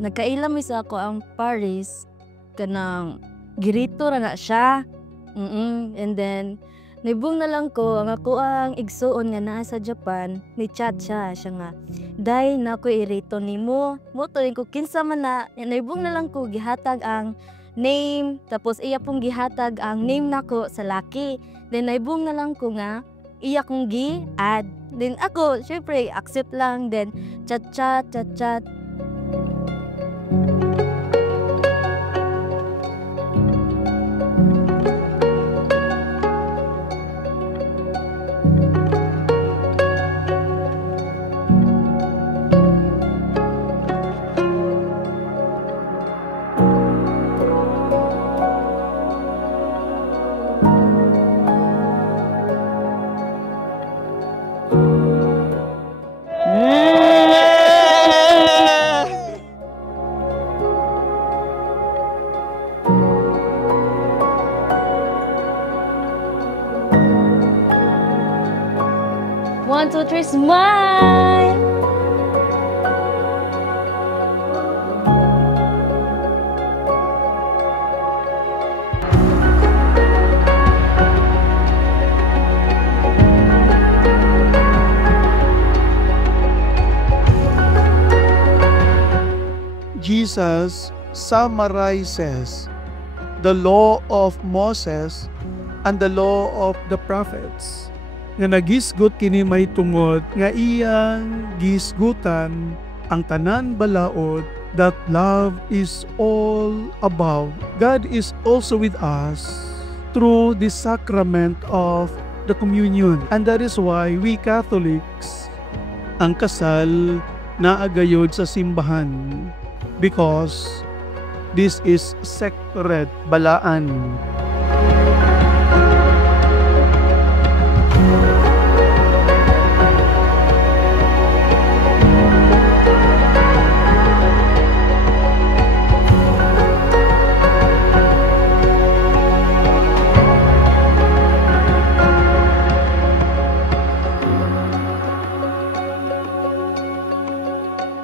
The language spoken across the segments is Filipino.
Nagkailam mi sa ako ang Paris kanang girito ra na siya. And then naibong na lang ko ang ako ang igsuon nga naa sa Japan ni chat siya nga day na ko irito nimo mo tuling ko kinsa man na naibong na lang ko gihatag ang name tapos iya pong gihatag ang name nako sa laki then naibong na lang ko nga iya kong gi-add then ako syempre accept lang then chat. One, two, three, smile! Jesus summarizes the law of Moses and the law of the prophets. Nga nagisgot kini may tungod nga iyang gisgutan ang tanan balaod that love is all above. God is also with us through the sacrament of the communion. And that is why we Catholics, ang kasal naagayod sa simbahan because this is sacred balaan.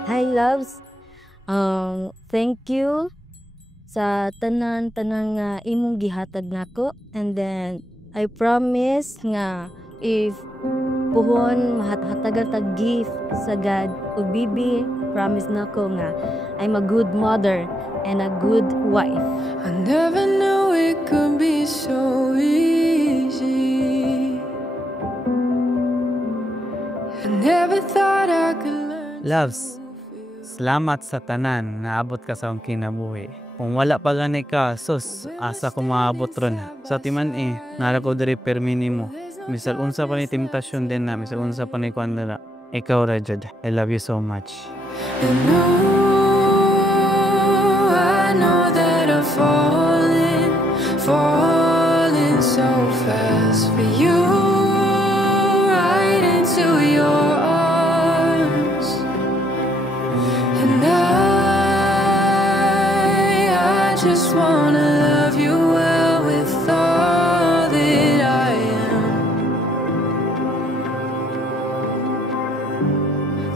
Hi loves, thank you sa tanan nga imong gihatag nako and then I promise nga if puhon mahatagan tag gift sa God ug bibi promise nako nga I'm a good mother and a good wife. I never knew it could be so easy. I never thought I could learn. Loves, salamat sa tanan naabot ka sa akong kinabuhi. Kung wala pa gani ka, sus, asa ko maabot ron. Sa timan nara ko diri permini mo. Misal unsa pa ni temptasyon din na, misal unsa pa ni kuan nila. Ikaw ra jud. I love you so much. And I know that I'm falling so fast for you, right into your arms. And I just wanna love you well with all that I am.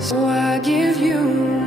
So I give you